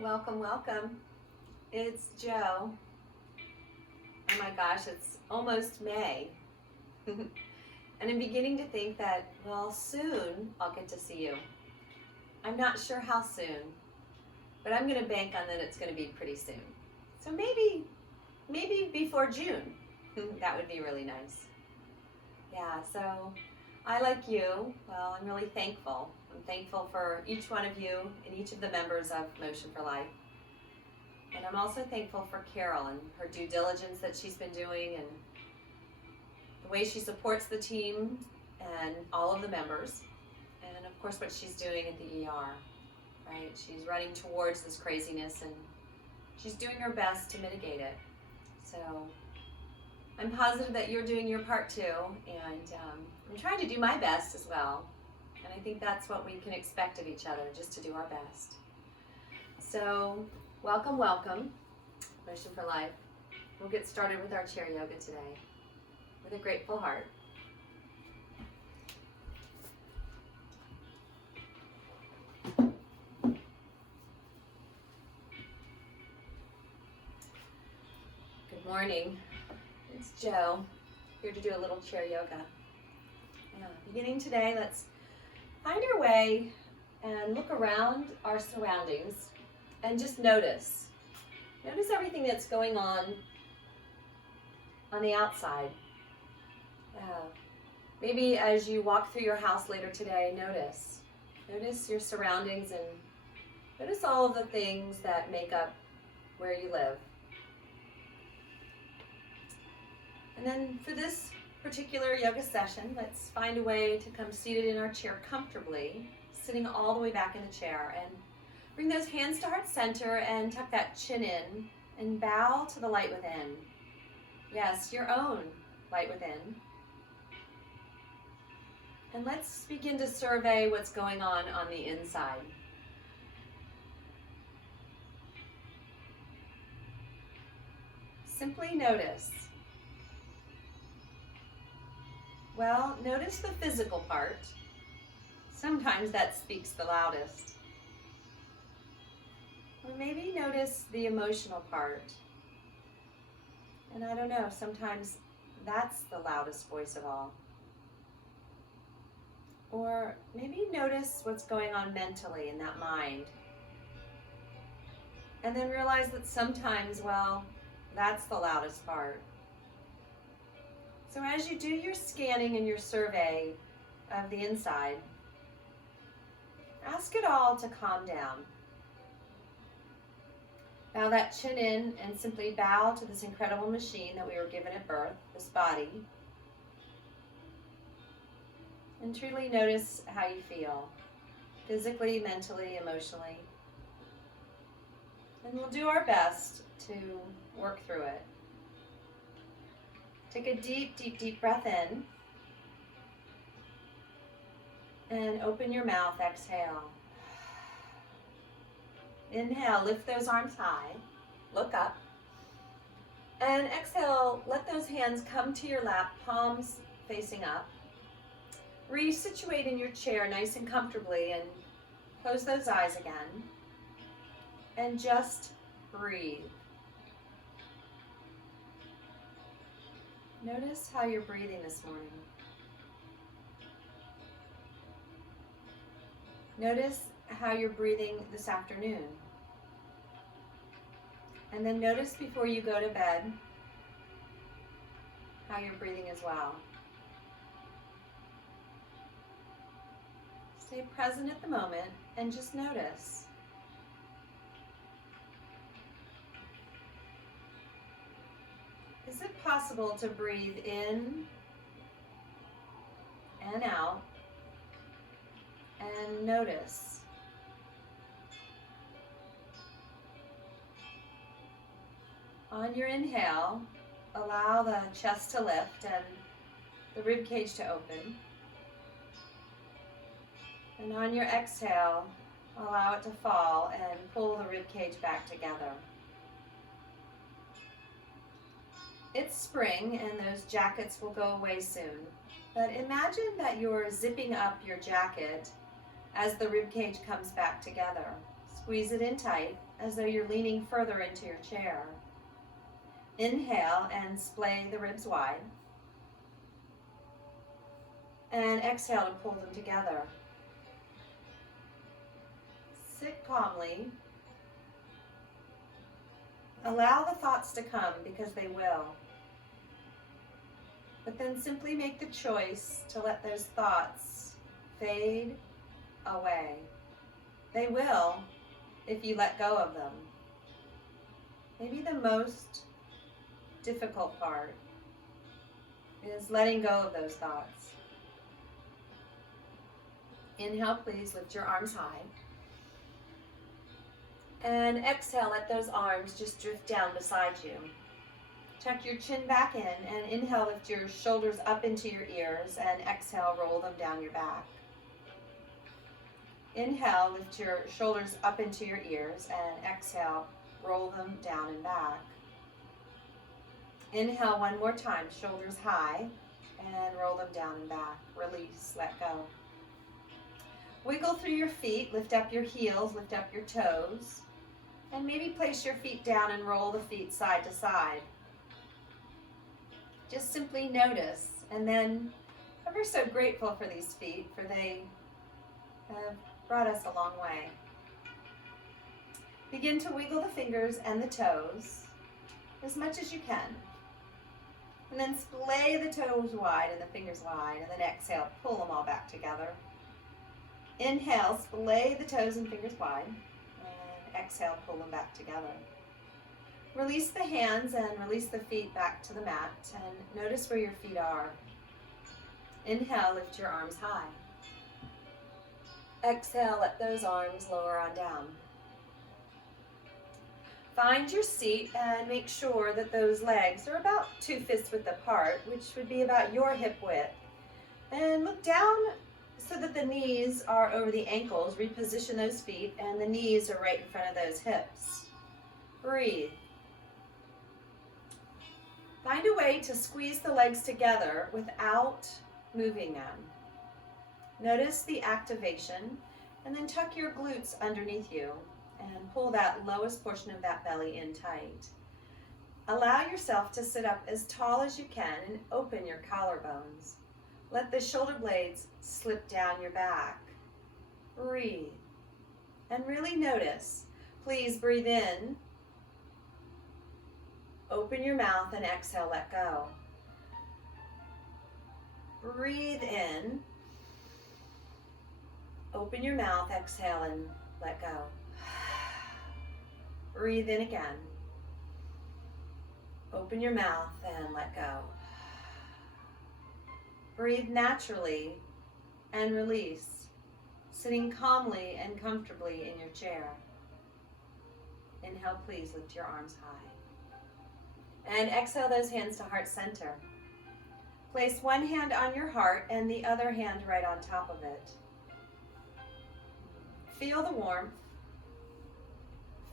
Welcome, welcome. It's Joe. Oh my gosh, it's almost May. And I'm beginning to think that, well, soon I'll get to see you. I'm not sure how soon, but I'm going to bank on that it's going to be pretty soon. So maybe before June. That would be really nice. Yeah, so I, like you, well, I'm really thankful. I'm thankful for each one of you and each of the members of Motion for Life. And I'm also thankful for Carol and her due diligence that she's been doing and the way she supports the team and all of the members. And of course what she's doing at the ER, right? She's running towards this craziness and she's doing her best to mitigate it. So I'm positive that you're doing your part too, and I'm trying to do my best as well. And I think that's what we can expect of each other, just to do our best. So welcome, welcome, Motion for Life. We'll get started with our chair yoga today with a grateful heart. Good morning. It's Joe, here to do a little chair yoga. Beginning today, let's find our way and look around our surroundings and just notice. Notice everything that's going on the outside. Maybe as you walk through your house later today, notice your surroundings and notice all of the things that make up where you live. And then for this particular yoga session, let's find a way to come seated in our chair comfortably, sitting all the way back in the chair, and bring those hands to heart center and tuck that chin in and bow to the light within. Yes, your own light within. And let's begin to survey what's going on the inside. Simply notice. Well, notice the physical part. Sometimes that speaks the loudest. Or maybe notice the emotional part. And I don't know, sometimes that's the loudest voice of all. Or maybe notice what's going on mentally in that mind. And then realize that sometimes, well, that's the loudest part. So as you do your scanning and your survey of the inside, ask it all to calm down. Bow that chin in and simply bow to this incredible machine that we were given at birth, this body. And truly notice how you feel, physically, mentally, emotionally. And we'll do our best to work through it. Take a deep, deep, deep breath in. And open your mouth, exhale. Inhale, lift those arms high, look up. And exhale, let those hands come to your lap, palms facing up. Resituate in your chair nice and comfortably and close those eyes again. And just breathe. Notice how you're breathing this morning. Notice how you're breathing this afternoon. And then notice before you go to bed how you're breathing as well. Stay present at the moment and just notice. Is it possible to breathe in and out and notice? On your inhale, allow the chest to lift and the rib cage to open. And on your exhale, allow it to fall and pull the rib cage back together. It's spring and those jackets will go away soon, but imagine that you're zipping up your jacket as the rib cage comes back together. Squeeze it in tight as though you're leaning further into your chair. Inhale and splay the ribs wide. And exhale to pull them together. Sit calmly. Allow the thoughts to come because they will. But then simply make the choice to let those thoughts fade away. They will if you let go of them. Maybe the most difficult part is letting go of those thoughts. Inhale, please, lift your arms high. And exhale, let those arms just drift down beside you. Tuck your chin back in and inhale, lift your shoulders up into your ears and exhale, roll them down your back. Inhale, lift your shoulders up into your ears and exhale, roll them down and back. Inhale one more time, shoulders high and roll them down and back. Release, let go. Wiggle through your feet, lift up your heels, lift up your toes, and maybe place your feet down and roll the feet side to side. Just simply notice, and then ever so grateful for these feet, for they have brought us a long way. Begin to wiggle the fingers and the toes as much as you can. And then splay the toes wide and the fingers wide, and then exhale, pull them all back together. Inhale, splay the toes and fingers wide, and exhale, pull them back together. Release the hands and release the feet back to the mat, and notice where your feet are. Inhale, lift your arms high. Exhale, let those arms lower on down. Find your seat and make sure that those legs are about 2 fists width apart, which would be about your hip width. And look down so that the knees are over the ankles. Reposition those feet and the knees are right in front of those hips. Breathe. Find a way to squeeze the legs together without moving them. Notice the activation and then tuck your glutes underneath you and pull that lowest portion of that belly in tight. Allow yourself to sit up as tall as you can and open your collarbones. Let the shoulder blades slip down your back. Breathe. And really notice. Please breathe in. Open your mouth and exhale, let go. Breathe in. Open your mouth, exhale, and let go. Breathe in again. Open your mouth and let go. Breathe naturally and release, sitting calmly and comfortably in your chair. Inhale, please lift your arms high. And exhale those hands to heart center. Place one hand on your heart and the other hand right on top of it. Feel the warmth.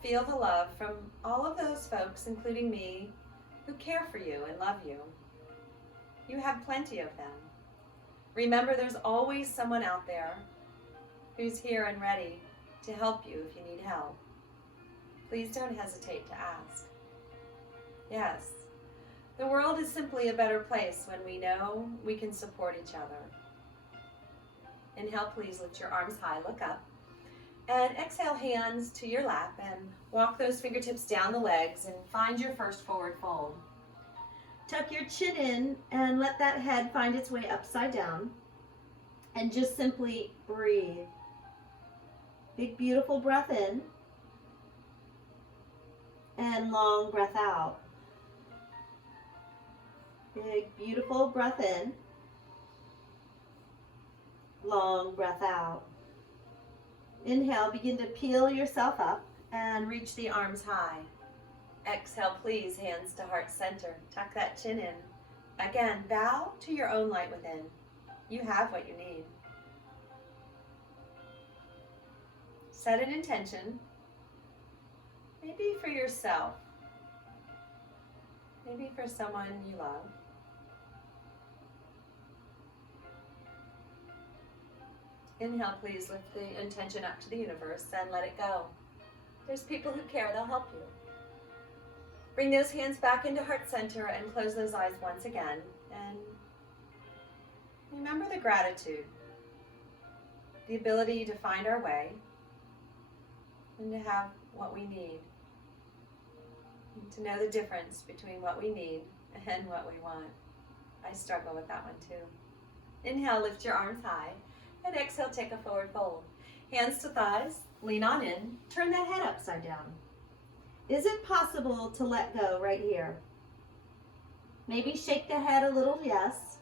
Feel the love from all of those folks, including me, who care for you and love you. You have plenty of them. Remember, there's always someone out there who's here and ready to help you if you need help. Please don't hesitate to ask. Yes, the world is simply a better place when we know we can support each other. Inhale, please lift your arms high, look up. And exhale, hands to your lap and walk those fingertips down the legs and find your first forward fold. Tuck your chin in and let that head find its way upside down. And just simply breathe. Big, beautiful breath in. And long breath out. Big, beautiful breath in. Long breath out. Inhale, begin to peel yourself up and reach the arms high. Exhale, please, hands to heart center. Tuck that chin in. Again, bow to your own light within. You have what you need. Set an intention, maybe for yourself, maybe for someone you love. Inhale, please lift the intention up to the universe and let it go. There's people who care, they'll help you. Bring those hands back into heart center and close those eyes once again. And remember the gratitude, the ability to find our way and to have what we need. And to know the difference between what we need and what we want. I struggle with that one too. Inhale, lift your arms high. And exhale, take a forward fold. Hands to thighs, lean on in, turn that head upside down. Is it possible to let go right here? Maybe shake the head a little yes,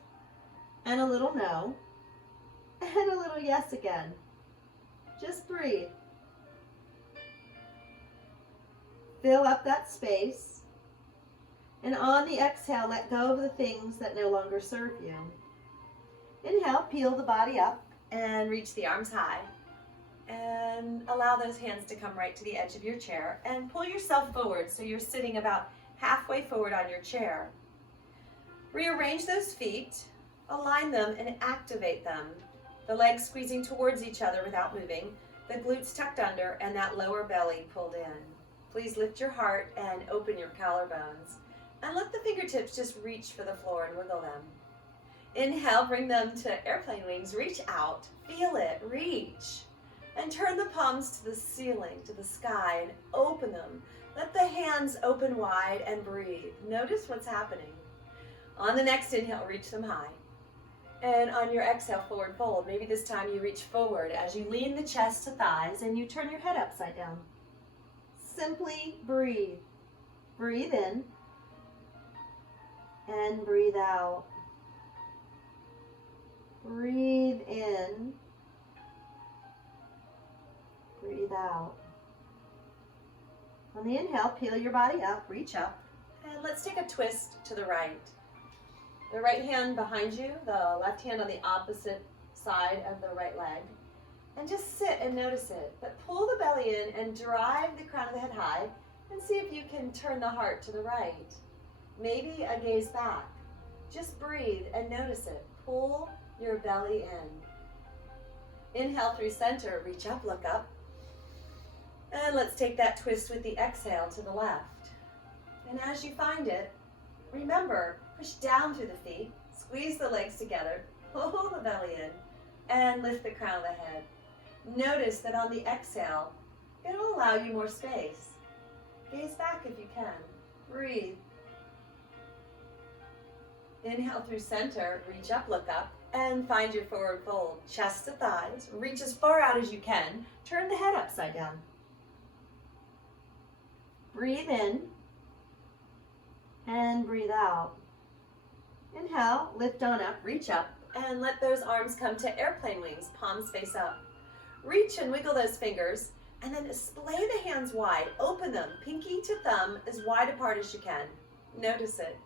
and a little no, and a little yes again. Just breathe. Fill up that space. And on the exhale, let go of the things that no longer serve you. Inhale, peel the body up and reach the arms high. And allow those hands to come right to the edge of your chair and pull yourself forward so you're sitting about halfway forward on your chair. Rearrange those feet, align them and activate them. The legs squeezing towards each other without moving, the glutes tucked under and that lower belly pulled in. Please lift your heart and open your collarbones and let the fingertips just reach for the floor and wiggle them. Inhale, bring them to airplane wings, reach out, feel it, reach. And turn the palms to the ceiling, to the sky, and open them. Let the hands open wide and breathe. Notice what's happening. On the next inhale, reach them high. And on your exhale, forward fold. Maybe this time you reach forward as you lean the chest to thighs and you turn your head upside down. Simply breathe. Breathe in and breathe out. Breathe in. Breathe out. On the inhale, peel your body up, reach up, and let's take a twist to the right. The right hand behind you, the left hand on the opposite side of the right leg. And just sit and notice it. But pull the belly in and drive the crown of the head high and see if you can turn the heart to the right. Maybe a gaze back. Just breathe and notice it. Pull your belly in. Inhale through center, reach up, look up. And let's take that twist with the exhale to the left. And as you find it, remember, push down through the feet, squeeze the legs together, pull the belly in, and lift the crown of the head. Notice that on the exhale, it'll allow you more space. Gaze back if you can. Breathe. Inhale through center, reach up, look up, and find your forward fold. Chest to thighs, reach as far out as you can, turn the head upside down. Breathe in and breathe out. Inhale, lift on up, reach up, and let those arms come to airplane wings, palms face up. Reach and wiggle those fingers, and then splay the hands wide. Open them, pinky to thumb, as wide apart as you can. Notice it.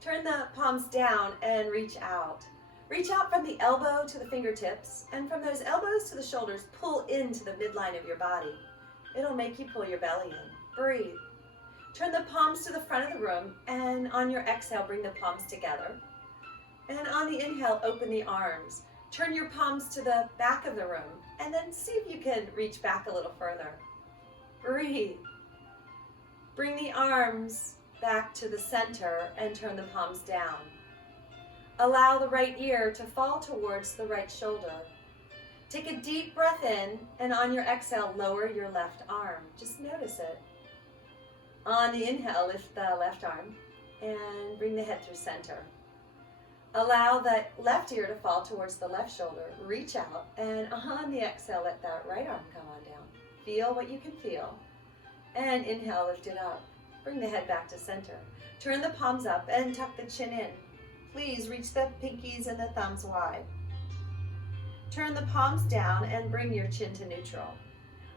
Turn the palms down and reach out. Reach out from the elbow to the fingertips, and from those elbows to the shoulders, pull into the midline of your body. It'll make you pull your belly in. Breathe. Turn the palms to the front of the room, and on your exhale, bring the palms together. And on the inhale, open the arms. Turn your palms to the back of the room, and then see if you can reach back a little further. Breathe. Bring the arms back to the center and turn the palms down. Allow the right ear to fall towards the right shoulder. Take a deep breath in, and on your exhale, lower your left arm. Just notice it. On the inhale, lift the left arm and bring the head through center. Allow that left ear to fall towards the left shoulder. Reach out, and on the exhale, let that right arm come on down. Feel what you can feel. And inhale, lift it up. Bring the head back to center. Turn the palms up and tuck the chin in. Please reach the pinkies and the thumbs wide. Turn the palms down and bring your chin to neutral.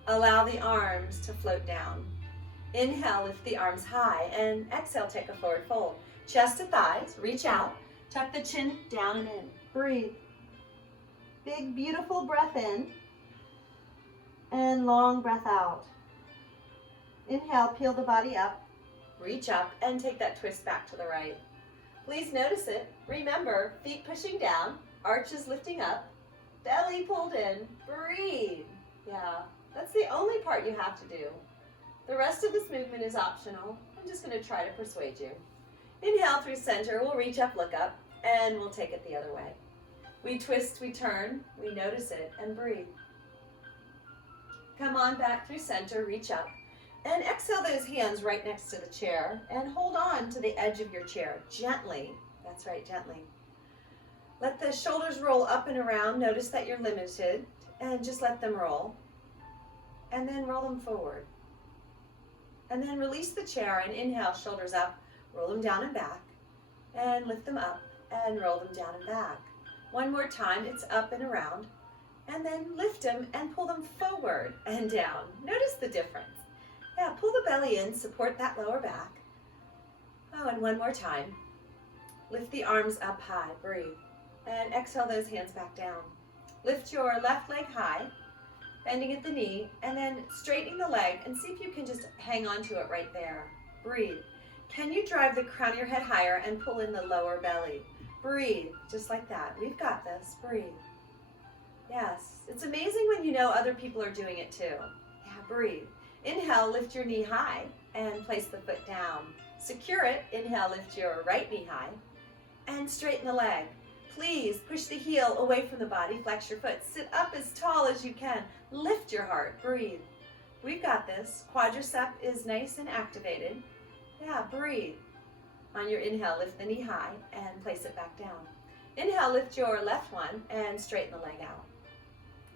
Allow the arms to float down. Inhale, lift the arms high, and exhale, take a forward fold. Chest to thighs, reach out, tuck the chin down and in. Breathe. Big, beautiful breath in, and long breath out. Inhale, peel the body up, reach up, and take that twist back to the right. Please notice it. Remember, feet pushing down, arches lifting up, belly pulled in. Breathe. Yeah, that's the only part you have to do. The rest of this movement is optional. I'm just going to try to persuade you. Inhale through center, we'll reach up, look up, and we'll take it the other way. We twist, we turn, we notice it, and breathe. Come on back through center, reach up, and exhale those hands right next to the chair, and hold on to the edge of your chair, gently. That's right, gently. Let the shoulders roll up and around, notice that you're limited, and just let them roll. And then roll them forward. And then release the chair and inhale, shoulders up, roll them down and back, and lift them up, and roll them down and back. One more time, it's up and around, and then lift them and pull them forward and down. Notice the difference. Yeah, pull the belly in, support that lower back. Oh, and one more time. Lift the arms up high, breathe, and exhale those hands back down. Lift your left leg high, bending at the knee, and then straightening the leg, and see if you can just hang on to it right there. Breathe. Can you drive the crown of your head higher and pull in the lower belly? Breathe, just like that. We've got this. Breathe. Yes, it's amazing when you know other people are doing it too. Yeah, breathe. Inhale, lift your knee high and place the foot down. Secure it. Inhale, lift your right knee high and straighten the leg. Please push the heel away from the body, flex your foot. Sit up as tall as you can. Lift your heart. Breathe. We've got this. Quadricep is nice and activated. Yeah, breathe. On your inhale, lift the knee high and place it back down. Inhale, lift your left one and straighten the leg out.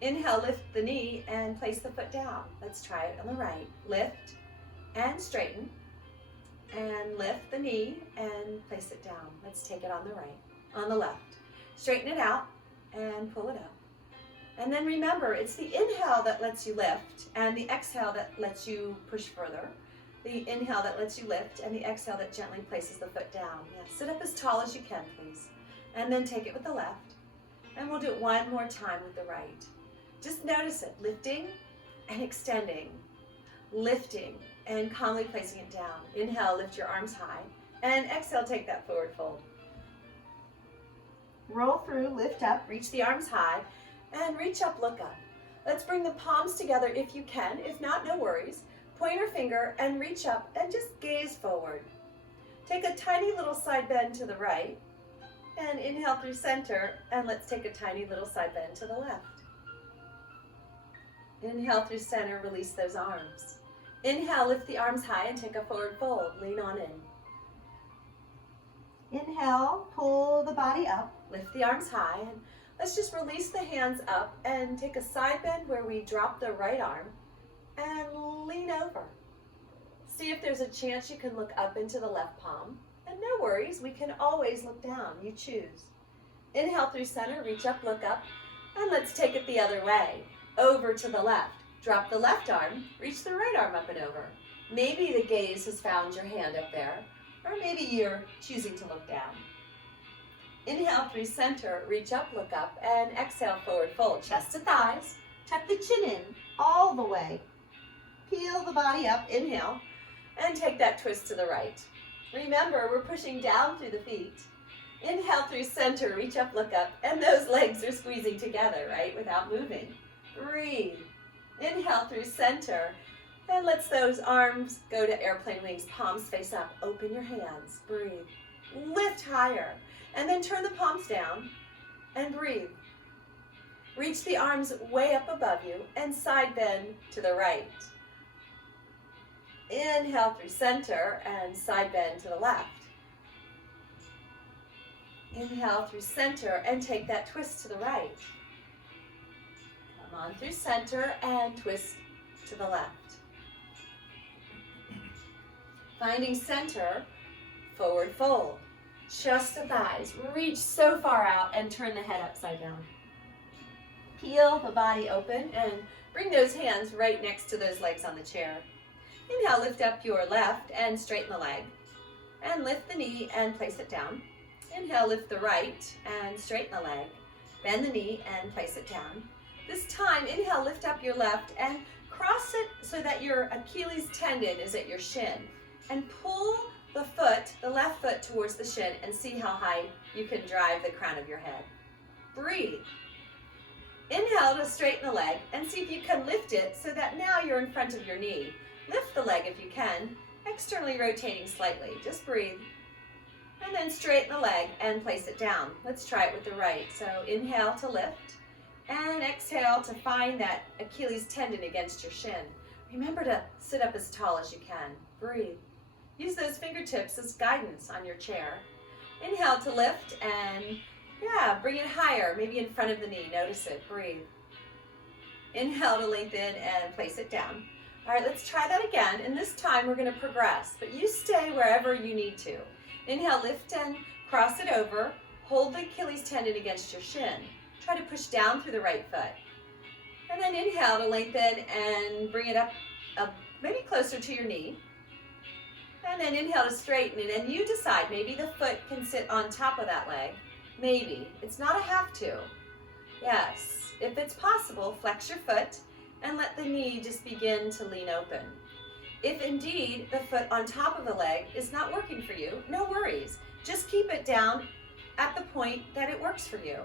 Inhale, lift the knee and place the foot down. Let's try it on the right. Lift and straighten. And lift the knee and place it down. Let's take it on the right. On the left. Straighten it out and pull it up. And then remember, it's the inhale that lets you lift and the exhale that lets you push further. The inhale that lets you lift and the exhale that gently places the foot down. Yeah, sit up as tall as you can, please. And then take it with the left. And we'll do it one more time with the right. Just notice it, lifting and extending. Lifting and calmly placing it down. Inhale, lift your arms high. And exhale, take that forward fold. Roll through, lift up, reach the arms high, and reach up, look up. Let's bring the palms together if you can. If not, no worries. Pointer finger and reach up and just gaze forward. Take a tiny little side bend to the right and inhale through center, and let's take a tiny little side bend to the left. Inhale through center, release those arms. Inhale, lift the arms high and take a forward fold, lean on in. Inhale, pull the body up, lift the arms high, and let's just release the hands up and take a side bend where we drop the right arm and lean over. See if there's a chance you can look up into the left palm. And no worries, we can always look down, you choose. Inhale through center, reach up, look up, and let's take it the other way, over to the left. Drop the left arm, reach the right arm up and over. Maybe the gaze has found your hand up there, or maybe you're choosing to look down. Inhale through center, reach up, look up, and exhale, forward fold. Chest to thighs, tuck the chin in all the way. Peel the body up, inhale, and take that twist to the right. Remember, we're pushing down through the feet. Inhale through center, reach up, look up, and those legs are squeezing together, right, without moving. Breathe. Inhale through center, and let those arms go to airplane wings, palms face up. Open your hands, breathe. Lift higher, and then turn the palms down, and breathe. Reach the arms way up above you, and side bend to the right. Inhale through center, and side bend to the left. Inhale through center, and take that twist to the right. Come on through center, and twist to the left. Finding center, forward fold. Chest to thighs, reach so far out and turn the head upside down. Peel the body open and bring those hands right next to those legs on the chair. Inhale, lift up your left and straighten the leg. And lift the knee and place it down. Inhale, lift the right and straighten the leg. Bend the knee and place it down. This time, inhale, lift up your left and cross it so that your Achilles tendon is at your shin. And pull the foot, the left foot, towards the shin and see how high you can drive the crown of your head. Breathe. Inhale to straighten the leg and see if you can lift it so that now you're in front of your knee. Lift the leg if you can, externally rotating slightly. Just breathe. And then straighten the leg and place it down. Let's try it with the right. So inhale to lift and exhale to find that Achilles tendon against your shin. Remember to sit up as tall as you can. Breathe. Use those fingertips as guidance on your chair. Inhale to lift and bring it higher, maybe in front of the knee. Notice it. Breathe. Inhale to lengthen and place it down. All right, let's try that again. And this time we're going to progress, but you stay wherever you need to. Inhale, lift and cross it over. Hold the Achilles tendon against your shin. Try to push down through the right foot. And then inhale to lengthen and bring it up maybe closer to your knee. And then inhale to straighten it. And you decide, maybe the foot can sit on top of that leg. Maybe. It's not a have to. Yes. If it's possible, flex your foot and let the knee just begin to lean open. If indeed the foot on top of the leg is not working for you, no worries. Just keep it down at the point that it works for you.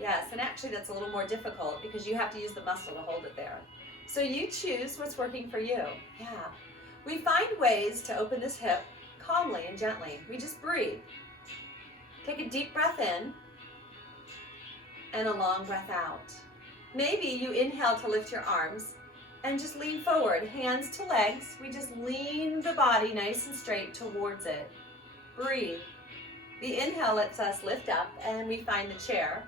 Yes, and actually that's a little more difficult because you have to use the muscle to hold it there. So you choose what's working for you. Yeah. We find ways to open this hip calmly and gently. We just breathe. Take a deep breath in and a long breath out. Maybe you inhale to lift your arms and just lean forward, hands to legs. We just lean the body nice and straight towards it. Breathe. The inhale lets us lift up and we find the chair.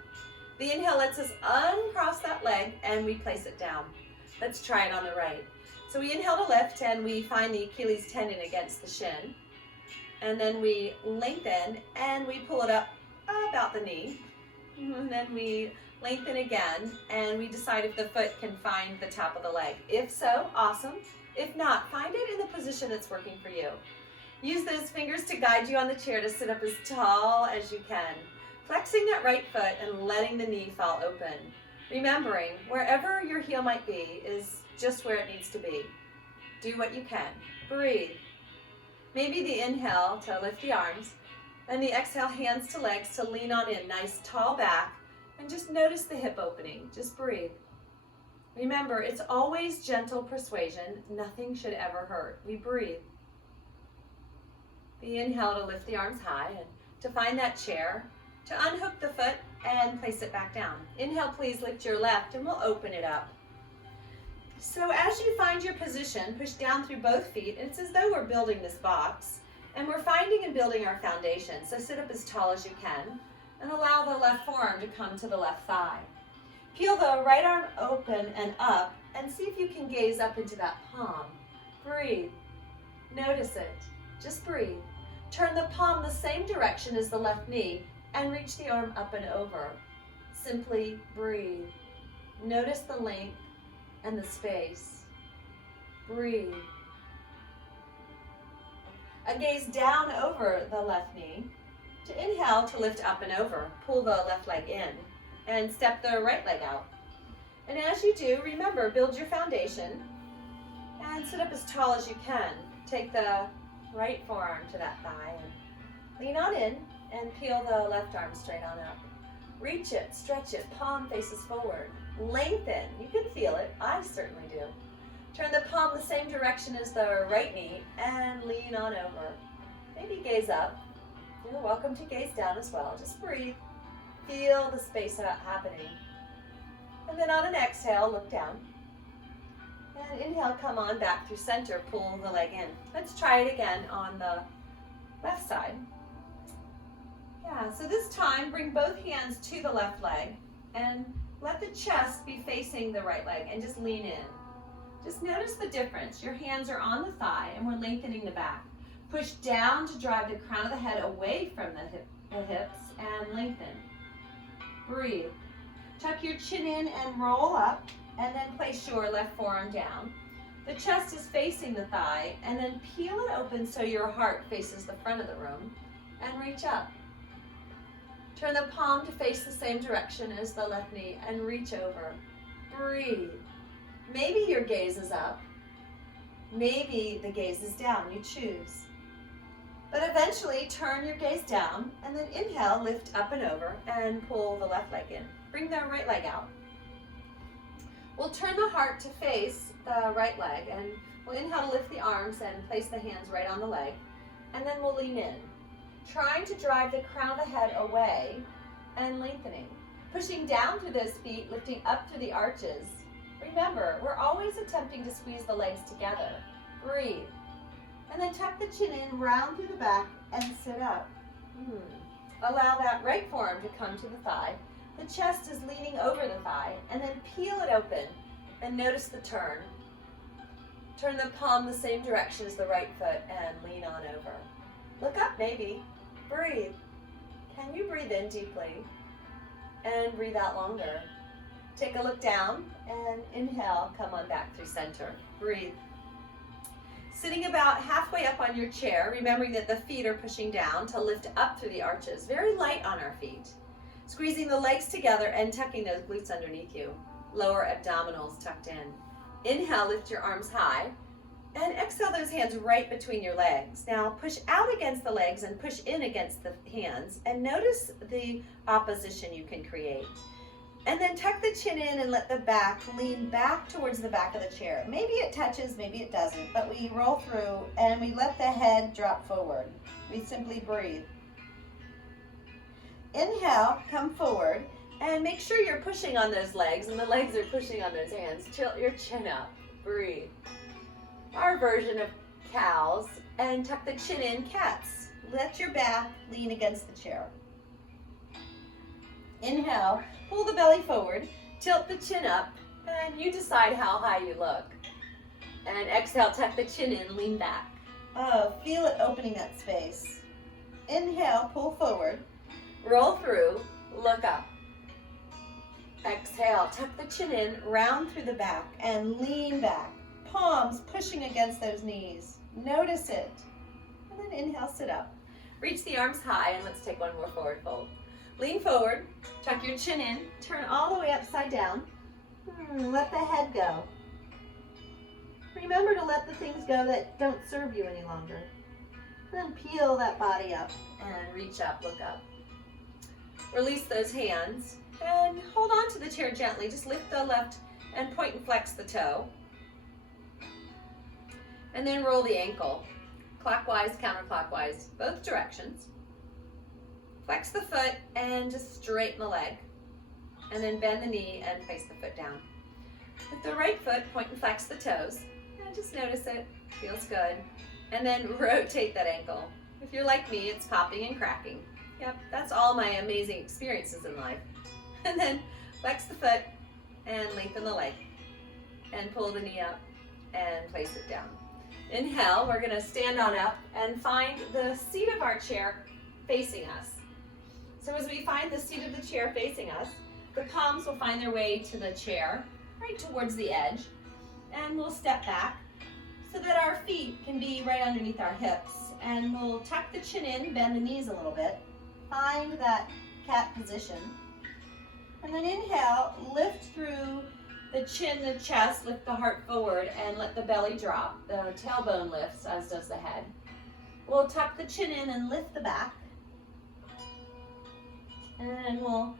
The inhale lets us uncross that leg and we place it down. Let's try it on the right. So we inhale to lift and we find the Achilles tendon against the shin. And then we lengthen and we pull it up about the knee. And then we lengthen again and we decide if the foot can find the top of the leg. If so, awesome. If not, find it in the position that's working for you. Use those fingers to guide you on the chair to sit up as tall as you can. Flexing that right foot and letting the knee fall open. Remembering, wherever your heel might be is just where it needs to be. Do what you can. Breathe. Maybe the inhale to lift the arms, and the exhale, hands to legs to lean on in. Nice tall back, and just notice the hip opening. Just breathe. Remember, it's always gentle persuasion. Nothing should ever hurt. We breathe. The inhale to lift the arms high, and to find that chair, to unhook the foot and place it back down. Inhale, please lift your left, and we'll open it up. So as you find your position, push down through both feet, and it's as though we're building this box, and we're finding and building our foundation. So sit up as tall as you can, and allow the left forearm to come to the left thigh. Peel the right arm open and up, and see if you can gaze up into that palm. Breathe. Notice it. Just breathe. Turn the palm the same direction as the left knee, and reach the arm up and over. Simply breathe. Notice the length and the space. Breathe. A gaze down over the left knee. To inhale to lift up and over. Pull the left leg in and step the right leg out. And as you do, remember, build your foundation and sit up as tall as you can. Take the right forearm to that thigh and lean on in and peel the left arm straight on up. Reach it, stretch it, palm faces forward. Lengthen, you can feel it, I certainly do. Turn the palm the same direction as the right knee and lean on over. Maybe gaze up. You're welcome to gaze down as well. Just breathe. Feel the space happening. And then on an exhale, look down. And inhale, come on back through center, pull the leg in. Let's try it again on the left side. Yeah, so this time, bring both hands to the left leg and let the chest be facing the right leg and just lean in. Just notice the difference. Your hands are on the thigh and we're lengthening the back. Push down to drive the crown of the head away from the hips and lengthen. Breathe. Tuck your chin in and roll up, and then place your left forearm down. The chest is facing the thigh, and then peel it open so your heart faces the front of the room, and reach up. Turn the palm to face the same direction as the left knee, and reach over. Breathe. Maybe your gaze is up. Maybe the gaze is down. You choose. But eventually, turn your gaze down, and then inhale, lift up and over, and pull the left leg in. Bring the right leg out. We'll turn the heart to face the right leg, and We'll inhale to lift the arms and place the hands right on the leg. And then we'll lean in, trying to drive the crown of the head away and lengthening. Pushing down through those feet, lifting up through the arches. Remember, we're always attempting to squeeze the legs together. Breathe. And then tuck the chin in, round through the back, and sit up. Allow that right forearm to come to the thigh. The chest is leaning over the thigh, and then peel it open, and notice the turn. Turn the palm the same direction as the right foot, and lean on over. Look up, maybe. Breathe. Can you breathe in deeply? And breathe out longer. Take a look down, and inhale, come on back through center. Breathe. Sitting about halfway up on your chair, remembering that the feet are pushing down to lift up through the arches. Very light on our feet. Squeezing the legs together and tucking those glutes underneath you. Lower abdominals tucked in. Inhale, lift your arms high. And exhale those hands right between your legs. Now push out against the legs and push in against the hands. And notice the opposition you can create. And then tuck the chin in and let the back lean back towards the back of the chair. Maybe it touches, maybe it doesn't, but we roll through and we let the head drop forward. We simply breathe. Inhale, come forward, and make sure you're pushing on those legs and the legs are pushing on those hands. Tilt your chin up. Breathe. Our version of cows, and tuck the chin in, cats. Let your back lean against the chair. Inhale, pull the belly forward, tilt the chin up, and you decide how high you look. And exhale, tuck the chin in, lean back. Oh, feel it opening that space. Inhale, pull forward, roll through, look up. Exhale, tuck the chin in, round through the back, and lean back. Palms pushing against those knees. Notice it. And then inhale, sit up. Reach the arms high, and let's take one more forward fold. Lean forward, tuck your chin in, turn all the way upside down. Let the head go. Remember to let the things go that don't serve you any longer. Then peel that body up and reach up, look up. Release those hands and hold on to the chair gently. Just lift the left and point and flex the toe. And then roll the ankle, clockwise, counterclockwise, both directions. Flex the foot and just straighten the leg. And then bend the knee and place the foot down. With the right foot, point and flex the toes. And just notice it, feels good. And then rotate that ankle. If you're like me, it's popping and cracking. Yep, that's all my amazing experiences in life. And then flex the foot and lengthen the leg. And pull the knee up and place it down. Inhale, we're gonna stand on up and find the seat of our chair facing us. So as we find the seat of the chair facing us, the palms will find their way to the chair, right towards the edge, and we'll step back so that our feet can be right underneath our hips. And we'll tuck the chin in, bend the knees a little bit, find that cat position, and then inhale, lift through the chin, the chest, lift the heart forward, and let the belly drop. The tailbone lifts, as does the head. We'll tuck the chin in and lift the back. And we'll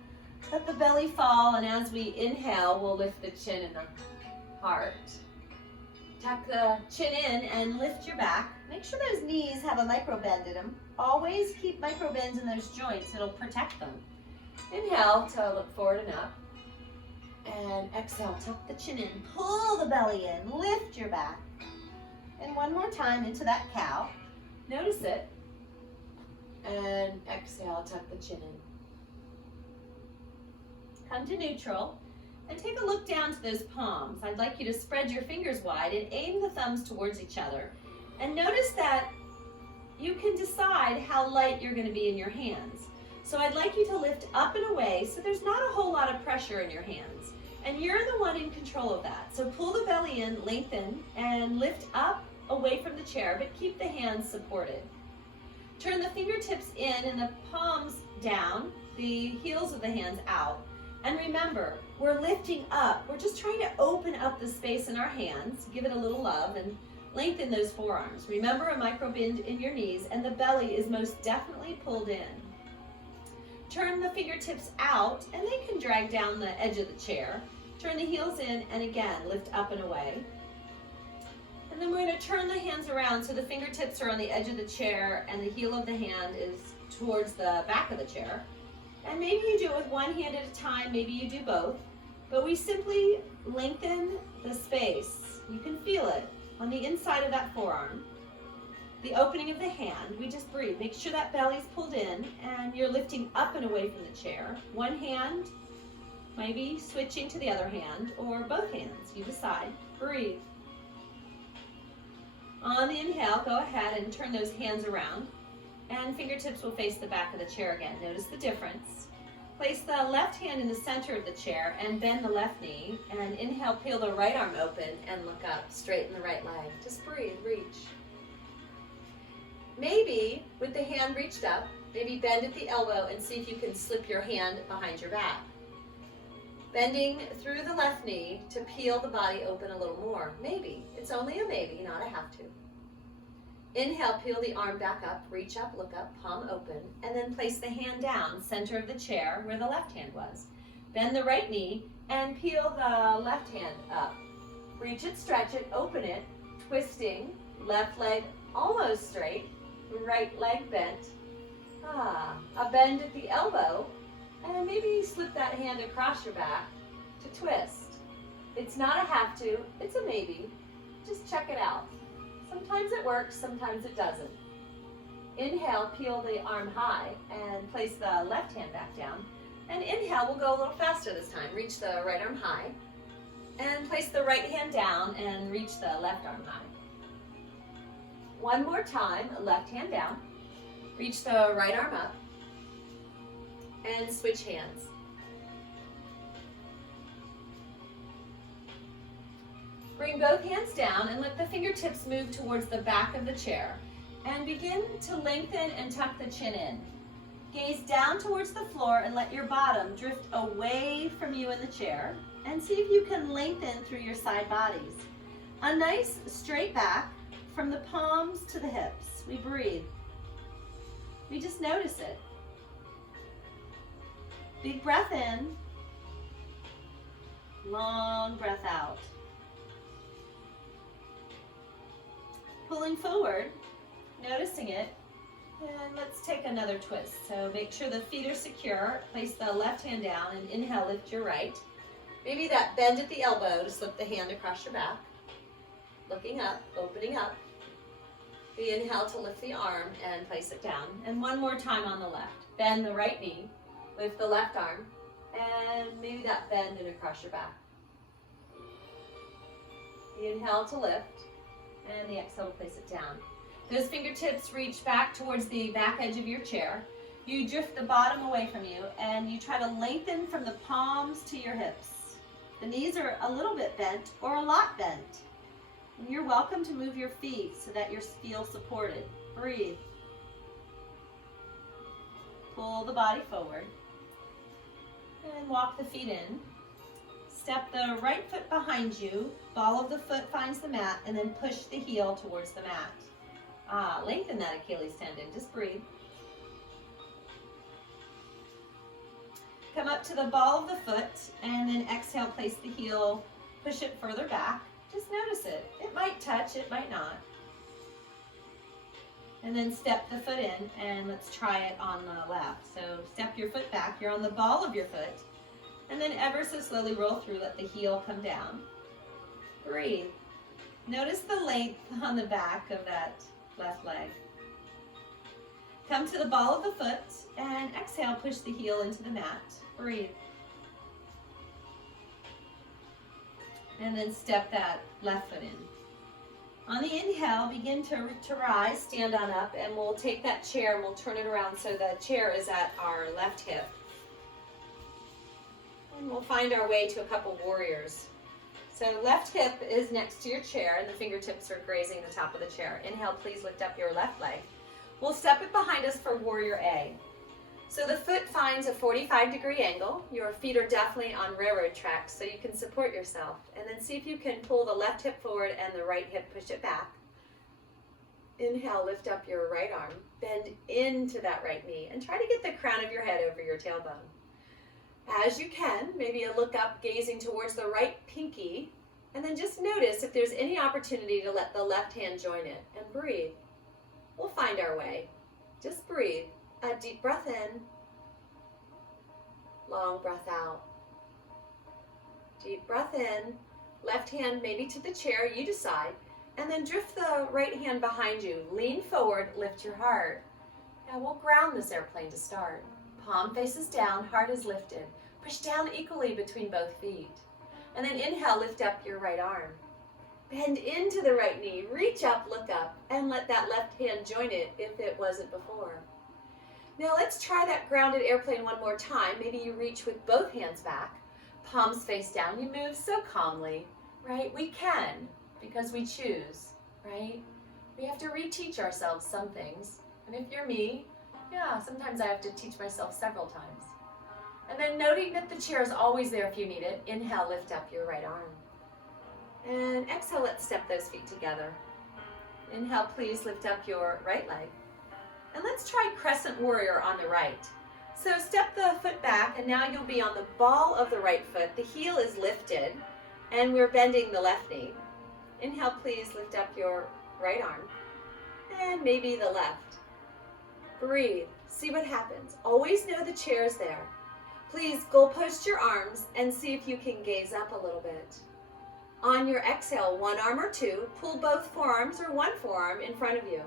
let the belly fall, and as we inhale, we'll lift the chin and the heart. Tuck the chin in and lift your back. Make sure those knees have a micro bend in them. Always keep micro bends in those joints. It'll protect them. Inhale to look forward and up. And exhale, tuck the chin in, pull the belly in, lift your back. And one more time into that cow. Notice it. And exhale, tuck the chin in. Come to neutral and take a look down to those palms. I'd like you to spread your fingers wide and aim the thumbs towards each other. And notice that you can decide how light you're going to be in your hands. So I'd like you to lift up and away so there's not a whole lot of pressure in your hands. And you're the one in control of that. So pull the belly in, lengthen, and lift up away from the chair, but keep the hands supported. Turn the fingertips in and the palms down, the heels of the hands out. And remember, we're lifting up. We're just trying to open up the space in our hands, give it a little love, and lengthen those forearms. Remember a micro bend in your knees, and the belly is most definitely pulled in. Turn the fingertips out, and they can drag down the edge of the chair. Turn the heels in, and again, lift up and away. And And then we're going to turn the hands around so the fingertips are on the edge of the chair and the heel of the hand is towards the back of the chair. And maybe you do it with one hand at a time, maybe you do both. But we simply lengthen the space. You can feel it on the inside of that forearm. The opening of the hand, we just breathe. Make sure that belly's pulled in and you're lifting up and away from the chair. One hand, maybe switching to the other hand, or both hands, you decide. Breathe. On the inhale, go ahead and turn those hands around, and fingertips will face the back of the chair again. Notice the difference. Place the left hand in the center of the chair and bend the left knee, and inhale, peel the right arm open and look up, straighten the right leg. Just breathe, reach. Maybe with the hand reached up, maybe bend at the elbow and see if you can slip your hand behind your back. Bending through the left knee to peel the body open a little more. Maybe. It's only a maybe, not a have to. Inhale, peel the arm back up, reach up, look up, palm open, and then place the hand down, center of the chair where the left hand was. Bend the right knee and peel the left hand up. Reach it, stretch it, open it, twisting, left leg almost straight, right leg bent. A bend at the elbow. And maybe slip that hand across your back to twist. It's not a have to, it's a maybe. Just check it out. Sometimes it works, sometimes it doesn't. Inhale, peel the arm high and place the left hand back down. And inhale, we'll go a little faster this time. Reach the right arm high and place the right hand down and reach the left arm high. One more time, left hand down. Reach the right arm up. And switch hands. Bring both hands down and let the fingertips move towards the back of the chair and begin to lengthen and tuck the chin in. Gaze down towards the floor and let your bottom drift away from you in the chair and see if you can lengthen through your side bodies. A nice straight back from the palms to the hips. We breathe. We just notice it. Big breath in, long breath out. Pulling forward, noticing it, and let's take another twist. So make sure the feet are secure. Place the left hand down and inhale, lift your right. Maybe that bend at the elbow to slip the hand across your back. Looking up, opening up. The inhale to lift the arm and place it down. And one more time on the left. Bend the right knee. Lift the left arm, and maybe that bend and across your back. The inhale to lift, and the exhale to place it down. Those fingertips reach back towards the back edge of your chair. You drift the bottom away from you, and you try to lengthen from the palms to your hips. The knees are a little bit bent or a lot bent. And you're welcome to move your feet so that you feel supported. Breathe. Pull the body forward. And walk the feet in. Step the right foot behind you, ball of the foot finds the mat, and then push the heel towards the mat. Lengthen that Achilles tendon, just breathe. Come up to the ball of the foot, and then exhale, place the heel, push it further back. Just notice it. It might touch, it might not. And then step the foot in, and let's try it on the left. So step your foot back, you're on the ball of your foot, and then ever so slowly roll through, let the heel come down. Breathe. Notice the length on the back of that left leg. Come to the ball of the foot, and exhale, push the heel into the mat. Breathe. And then step that left foot in. On the inhale, begin to rise, stand on up, and we'll take that chair and we'll turn it around so the chair is at our left hip. And we'll find our way to a couple warriors. So left hip is next to your chair and the fingertips are grazing the top of the chair. Inhale, please lift up your left leg. We'll step it behind us for warrior A. So the foot finds a 45-degree angle. Your feet are definitely on railroad tracks so you can support yourself. And then see if you can pull the left hip forward and the right hip push it back. Inhale, lift up your right arm. Bend into that right knee and try to get the crown of your head over your tailbone. As you can, maybe a look up gazing towards the right pinky And then just notice if there's any opportunity to let the left hand join it, and breathe. We'll find our way. Just breathe. A deep breath in, long breath out. Deep breath in, left hand maybe to the chair, you decide, and then drift the right hand behind you. Lean forward, lift your heart. Now we'll ground this airplane to start. Palm faces down, heart is lifted. Push down equally between both feet. And then inhale, lift up your right arm. Bend into the right knee, reach up, look up, and let that left hand join it if it wasn't before. Now let's try that grounded airplane one more time. Maybe you reach with both hands back, palms face down. You move so calmly, right? We can, because we choose, right? We have to reteach ourselves some things. And if you're me, yeah, sometimes I have to teach myself several times. And then noting that the chair is always there if you need it. Inhale, lift up your right arm. And exhale, let's step those feet together. Inhale, please lift up your right leg. And let's try crescent warrior on the right. So step the foot back, and now you'll be on the ball of the right foot. The heel is lifted, and we're bending the left knee. Inhale, please lift up your right arm, and maybe the left. Breathe, see what happens. Always know the chair is there. Please goalpost your arms and see if you can gaze up a little bit. On your exhale, one arm or two, pull both forearms or one forearm in front of you.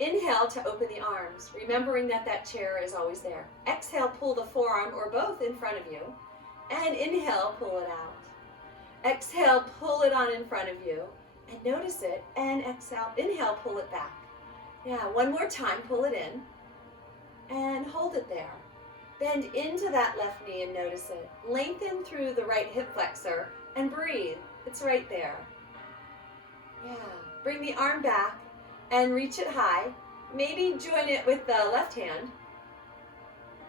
Inhale to open the arms, remembering that that chair is always there. Exhale, pull the forearm or both in front of you. And inhale, pull it out. Exhale, pull it on in front of you. And notice it. And exhale, inhale, pull it back. Yeah, one more time, pull it in. And hold it there. Bend into that left knee and notice it. Lengthen through the right hip flexor and breathe. It's right there. Yeah, bring the arm back and reach it high. Maybe join it with the left hand.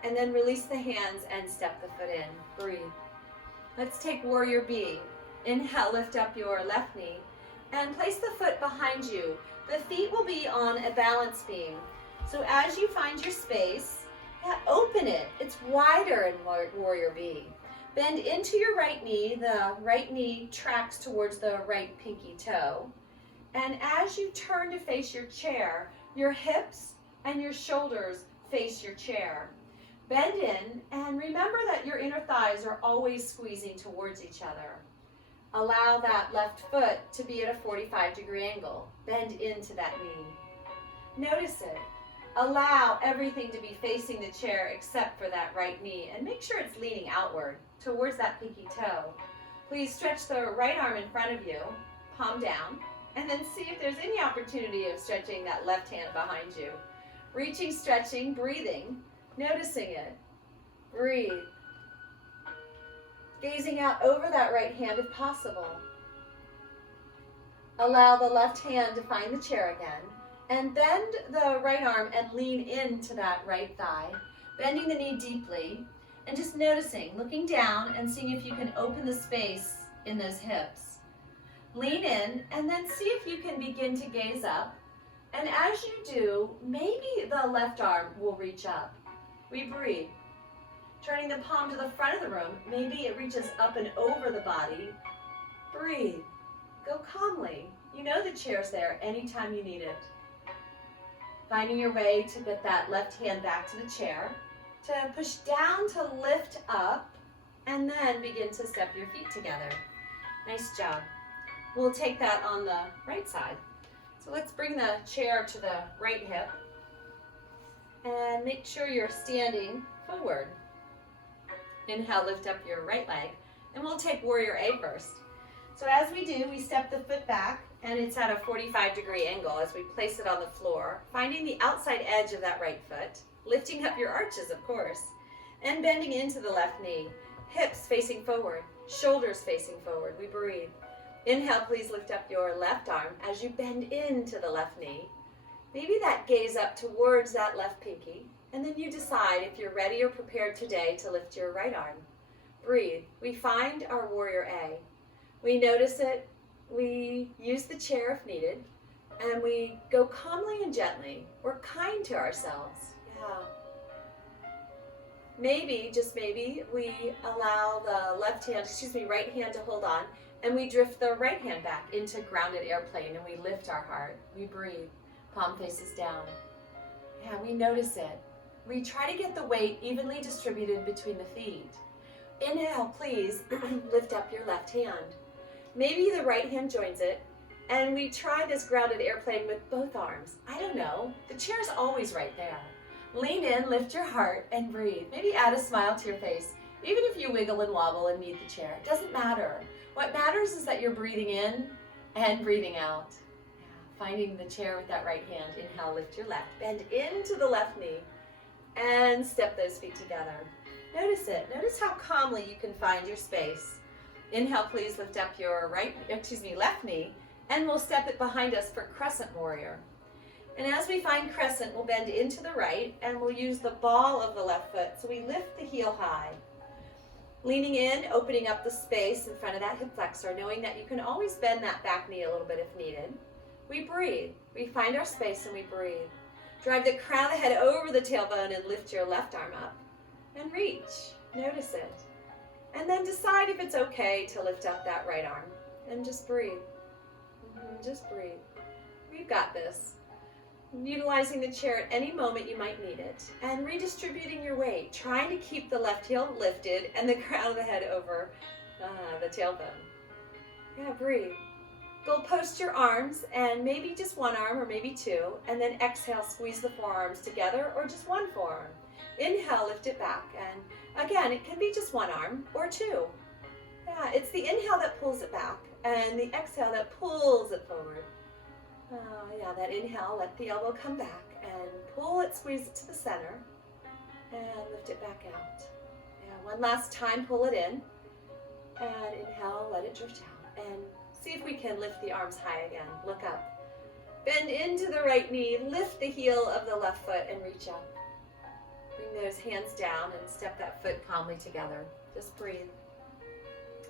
And then release the hands and step the foot in. Breathe. Let's take Warrior B. Inhale, lift up your left knee and place the foot behind you. The feet will be on a balance beam. So as you find your space, open it. It's wider in Warrior B. Bend into your right knee. The right knee tracks towards the right pinky toe. And as you turn to face your chair, your hips and your shoulders face your chair. Bend in and remember that your inner thighs are always squeezing towards each other. Allow that left foot to be at a 45-degree angle. Bend into that knee. Notice it. Allow everything to be facing the chair except for that right knee, and make sure it's leaning outward towards that pinky toe. Please stretch the right arm in front of you, palm down, and then see if there's any opportunity of stretching that left hand behind you. Reaching, stretching, breathing, noticing it. Breathe. Gazing out over that right hand if possible. Allow the left hand to find the chair again. And bend the right arm and lean into that right thigh, bending the knee deeply, and just noticing, looking down and seeing if you can open the space in those hips. Lean in and then see if you can begin to gaze up. And as you do, maybe the left arm will reach up. We breathe. Turning the palm to the front of the room, maybe it reaches up and over the body. Breathe. Go calmly. You know the chair's there anytime you need it. Finding your way to get that left hand back to the chair, to push down to lift up, and then begin to step your feet together. Nice job. We'll take that on the right side. So let's bring the chair to the right hip, and make sure you're standing forward. Inhale, lift up your right leg, and we'll take Warrior A first. So as we do, we step the foot back, and it's at a 45-degree angle as we place it on the floor, finding the outside edge of that right foot, lifting up your arches, of course, and bending into the left knee, hips facing forward, shoulders facing forward. We breathe. Inhale, please lift up your left arm as you bend into the left knee. Maybe that gaze up towards that left pinky, and then you decide if you're ready or prepared today to lift your right arm. Breathe. We find our Warrior A. We notice it, we use the chair if needed, and we go calmly and gently. We're kind to ourselves. Yeah. Maybe, just maybe, we allow the right hand to hold on, And we drift the right hand back into grounded airplane, and we lift our heart. We breathe, palm faces down. Yeah, we notice it. We try to get the weight evenly distributed between the feet. Inhale, please, lift up your left hand. Maybe the right hand joins it, and we try this grounded airplane with both arms. I don't know, the chair's always right there. Lean in, lift your heart, and breathe. Maybe add a smile to your face. Even if you wiggle and wobble and need the chair, it doesn't matter. What matters is that you're breathing in and breathing out. Yeah, finding the chair with that right hand. Inhale, lift your left, bend into the left knee, and step those feet together. Notice it. Notice how calmly you can find your space. Inhale, please lift up your left knee, and we'll step it behind us for crescent warrior. And as we find crescent, we'll bend into the right, and we'll use the ball of the left foot, so we lift the heel high. Leaning in, opening up the space in front of that hip flexor, knowing that you can always bend that back knee a little bit if needed. We breathe. We find our space and we breathe. Drive the crown of the head over the tailbone and lift your left arm up. And reach. Notice it. And then decide if it's okay to lift up that right arm. And just breathe. Just breathe. We've got this. Utilizing the chair at any moment you might need it, and redistributing your weight, trying to keep the left heel lifted and the crown of the head over the tailbone. Yeah, breathe. Go post your arms, and maybe just one arm or maybe two, and then exhale, squeeze the forearms together or just one forearm. Inhale, lift it back, and again, it can be just one arm or two. Yeah, it's the inhale that pulls it back, and the exhale that pulls it forward. Yeah, that inhale, let the elbow come back and pull it, squeeze it to the center and lift it back out. Yeah, one last time, pull it in and inhale, let it drift out. And see if we can lift the arms high again. Look up. Bend into the right knee, lift the heel of the left foot and reach up. Bring those hands down and step that foot calmly together. Just breathe.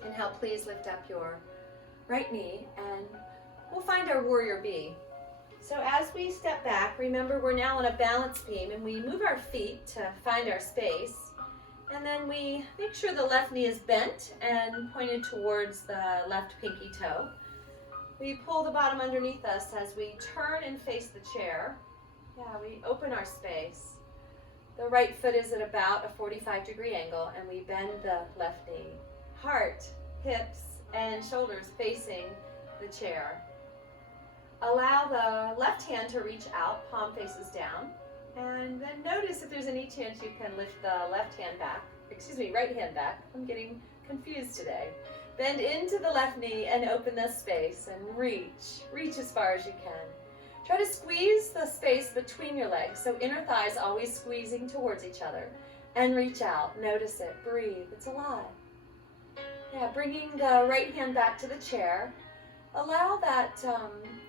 Inhale, please lift up your right knee, and we'll find our warrior B. So as we step back, remember we're now on a balance beam, and we move our feet to find our space. And then we make sure the left knee is bent and pointed towards the left pinky toe. We pull the bottom underneath us as we turn and face the chair. Yeah, we open our space. The right foot is at about a 45-degree angle, and we bend the left knee. Heart, hips, and shoulders facing the chair. Allow the left hand to reach out, palm faces down, and then notice if there's any chance you can lift the right hand back. I'm getting confused today. Bend into the left knee and open the space and reach as far as you can. Try to squeeze the space between your legs, so inner thighs always squeezing towards each other, and reach out. Notice it, breathe, it's alive. Yeah, bringing the right hand back to the chair. Allow that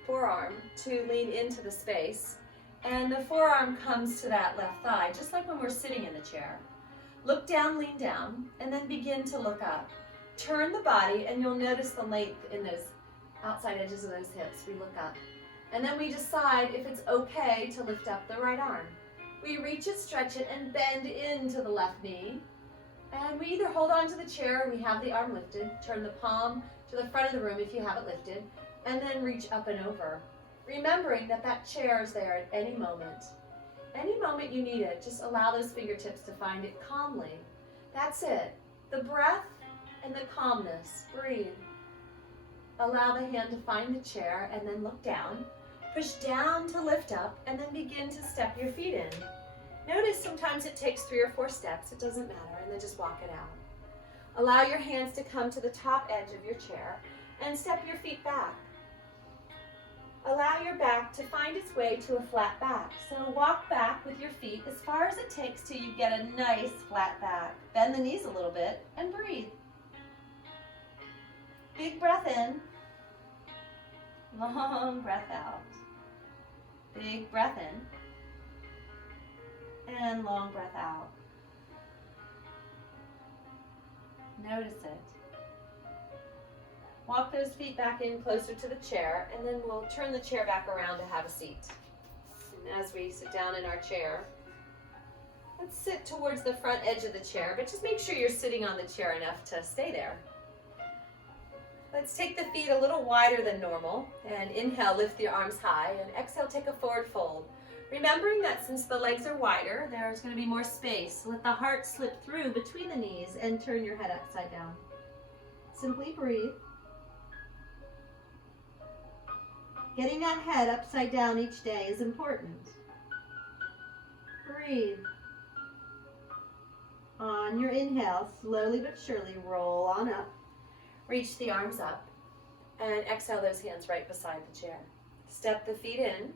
forearm to lean into the space, and the forearm comes to that left thigh, just like when we're sitting in the chair. Look down, lean down, and then begin to look up. Turn the body, and you'll notice the length in those outside edges of those hips. We look up. And then we decide if it's okay to lift up the right arm. We reach it, stretch it, and bend into the left knee. And we either hold on to the chair, or we have the arm lifted. Turn the palm to the front of the room if you have it lifted, and then reach up and over. Remembering that that chair is there at any moment. Any moment you need it, just allow those fingertips to find it calmly. That's it. The breath and the calmness. Breathe. Allow the hand to find the chair and then look down. Push down to lift up, and then begin to step your feet in. Notice sometimes it takes 3 or 4 steps. It doesn't matter, and then just walk it out. Allow your hands to come to the top edge of your chair and step your feet back. Allow your back to find its way to a flat back. So walk back with your feet as far as it takes till you get a nice flat back. Bend the knees a little bit and breathe. Big breath in. Long breath out. Big breath in. And long breath out. Notice it. Walk those feet back in closer to the chair, and then we'll turn the chair back around to have a seat. And as we sit down in our chair, let's sit towards the front edge of the chair, but just make sure you're sitting on the chair enough to stay there. Let's take the feet a little wider than normal, and inhale, lift your arms high, and exhale, take a forward fold. Remembering that since the legs are wider, there's going to be more space. Let the heart slip through between the knees and turn your head upside down. Simply breathe. Getting that head upside down each day is important. Breathe. On your inhale, slowly but surely roll on up. Reach the arms up and exhale those hands right beside the chair. Step the feet in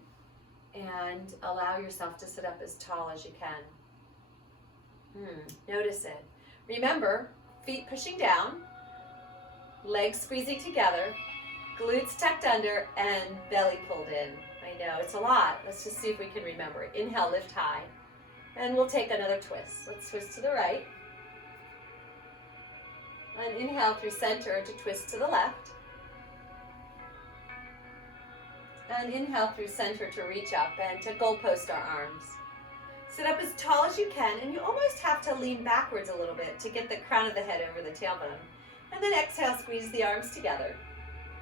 and allow yourself to sit up as tall as you can. Notice it. Remember, feet pushing down, legs squeezing together, glutes tucked under, and belly pulled in. I know, it's a lot. Let's just see if we can remember it. Inhale, lift high. And we'll take another twist. Let's twist to the right. And inhale through center to twist to the left. And inhale through center to reach up and to goalpost our arms. Sit up as tall as you can, and you almost have to lean backwards a little bit to get the crown of the head over the tailbone. And then exhale, squeeze the arms together.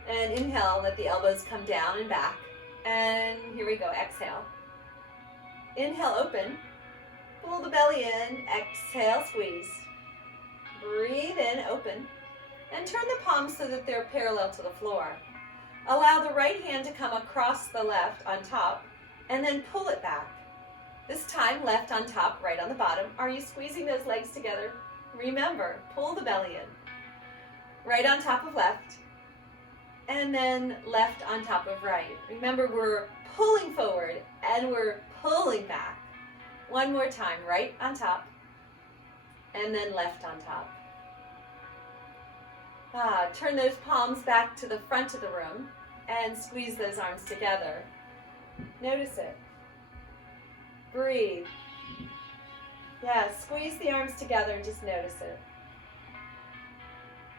And inhale, let the elbows come down and back. And here we go, exhale. Inhale, open. Pull the belly in, exhale, squeeze. Breathe in, open. And turn the palms so that they're parallel to the floor. Allow the right hand to come across the left on top, and then pull it back. This time, left on top, right on the bottom. Are you squeezing those legs together? Remember, pull the belly in. Right on top of left, and then left on top of right. Remember, we're pulling forward, and we're pulling back. One more time, right on top, and then left on top. Turn those palms back to the front of the room and squeeze those arms together. Notice it. Breathe. Yeah, squeeze the arms together and just notice it.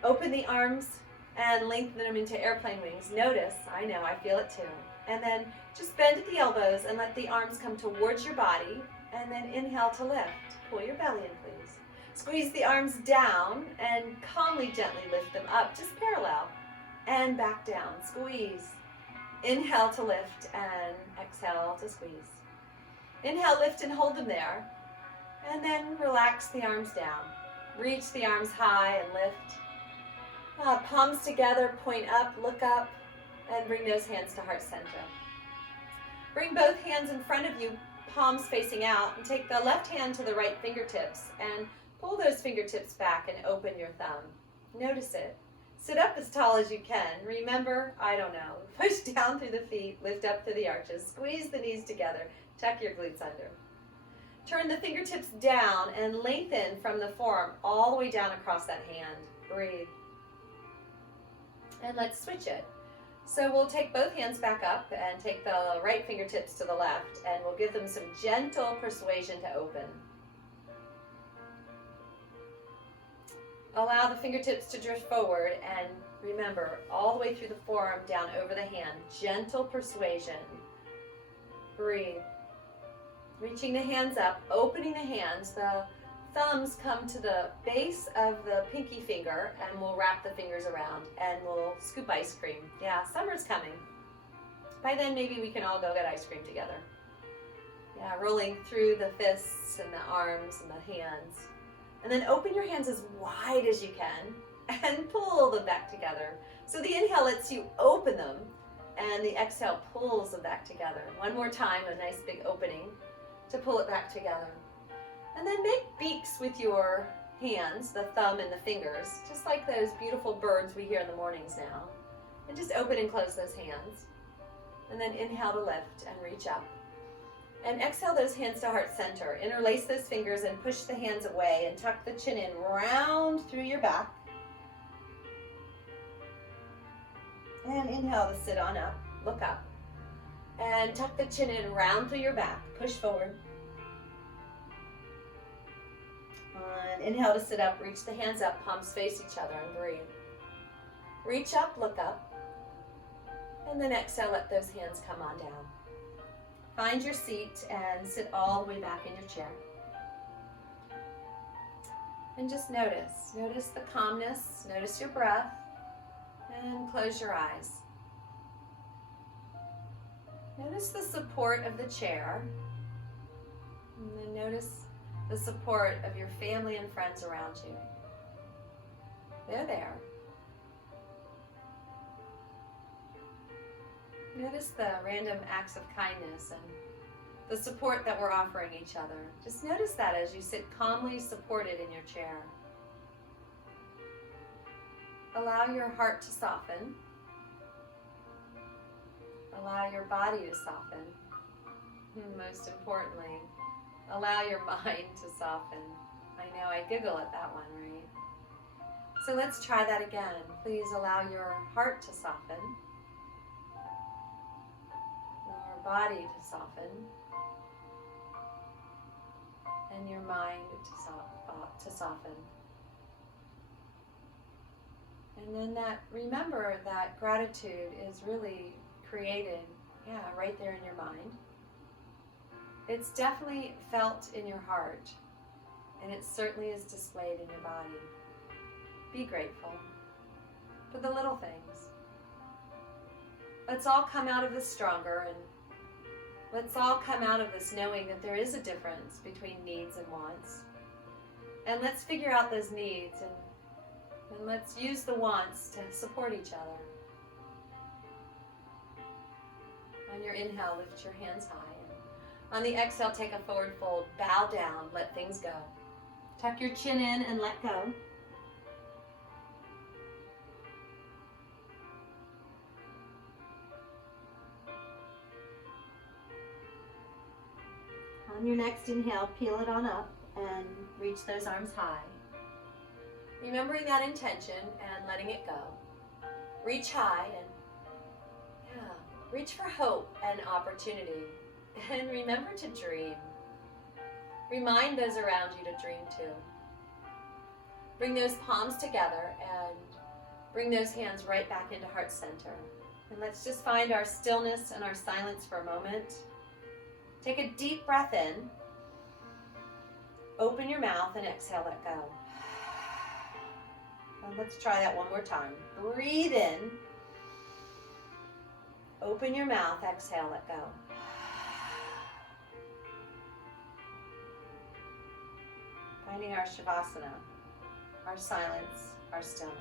Open the arms and lengthen them into airplane wings. Notice, I know, I feel it too. And then just bend at the elbows and let the arms come towards your body. And then inhale to lift. Pull your belly in, please. Squeeze the arms down and calmly, gently lift them up, just parallel. And back down. Squeeze. Inhale to lift and exhale to squeeze. Inhale, lift and hold them there. And then relax the arms down. Reach the arms high and lift. Palms together, point up, look up, and bring those hands to heart center. Bring both hands in front of you, palms facing out, and take the left hand to the right fingertips and pull those fingertips back and open your thumb. Notice it. Sit up as tall as you can. Remember, push down through the feet, lift up through the arches, squeeze the knees together, tuck your glutes under. Turn the fingertips down and lengthen from the forearm all the way down across that hand. Breathe. And let's switch it. So we'll take both hands back up and take the right fingertips to the left, and we'll give them some gentle persuasion to open. Allow the fingertips to drift forward, and remember, all the way through the forearm down over the hand, gentle persuasion. Breathe. Reaching the hands up, opening the hands, the thumbs come to the base of the pinky finger, and we'll wrap the fingers around and we'll scoop ice cream. Yeah, summer's coming. By then maybe we can all go get ice cream together. Yeah, rolling through the fists and the arms and the hands. And then open your hands as wide as you can and pull them back together. So the inhale lets you open them, and the exhale pulls them back together. One more time, a nice big opening to pull it back together. And then make beaks with your hands, the thumb and the fingers, just like those beautiful birds we hear in the mornings now. And just open and close those hands. And then inhale to lift and reach up. And exhale those hands to heart center. Interlace those fingers and push the hands away and tuck the chin in round through your back. And inhale to sit on up, look up. And tuck the chin in round through your back, push forward. And inhale to sit up, reach the hands up, palms face each other, and breathe. Reach up, look up. And then exhale, let those hands come on down. Find your seat and sit all the way back in your chair. And just notice the calmness, notice your breath, And close your eyes. Notice the support of the chair. And then notice the support of your family and friends around you. They're there. Notice the random acts of kindness and the support that we're offering each other. Just notice that as you sit calmly supported in your chair. Allow your heart to soften. Allow your body to soften. And most importantly, allow your mind to soften. I know I giggle at that one, right? So let's try that again. Please allow your heart to soften. Your body to soften. And your mind to soften. And then remember that gratitude is really created, right there in your mind. It's definitely felt in your heart, and it certainly is displayed in your body. Be grateful for the little things. Let's all come out of this stronger, and let's all come out of this knowing that there is a difference between needs and wants. And let's figure out those needs, and let's use the wants to support each other. On your inhale, lift your hands high. On the exhale, take a forward fold, bow down, let things go. Tuck your chin in and let go. On your next inhale, peel it on up and reach those arms high. Remembering that intention and letting it go. Reach high and reach for hope and opportunity. And remember to dream. Remind those around you to dream too. Bring those palms together and bring those hands right back into heart center. And let's just find our stillness and our silence for a moment. Take a deep breath in. Open your mouth and exhale, let go. And let's try that one more time. Breathe in. Open your mouth, exhale, let go. Finding our Shavasana, our silence, our stillness.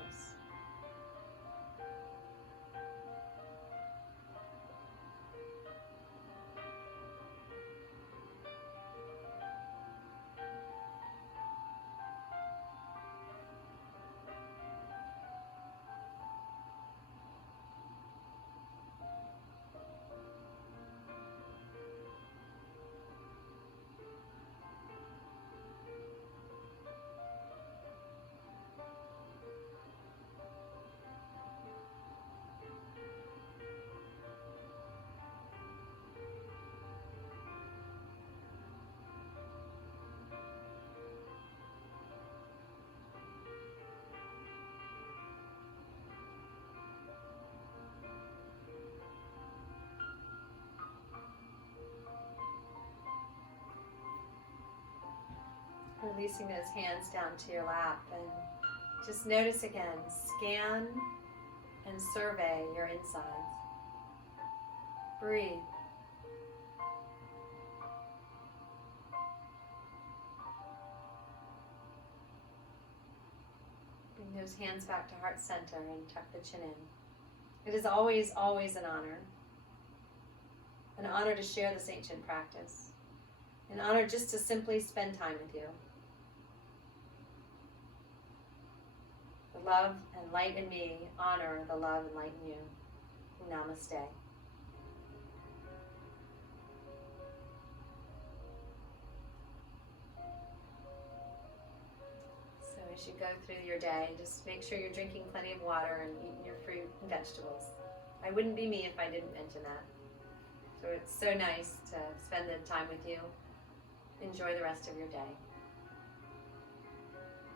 Releasing those hands down to your lap and just notice again, scan and survey your insides. Breathe. Bring those hands back to heart center and tuck the chin in. It is always, always an honor to share this ancient practice, an honor just to simply spend time with you. The love and light in me honor the love and light in you. Namaste. So as you go through your day, just make sure you're drinking plenty of water and eating your fruit and vegetables. I wouldn't be me if I didn't mention that. So it's so nice to spend the time with you. Enjoy the rest of your day.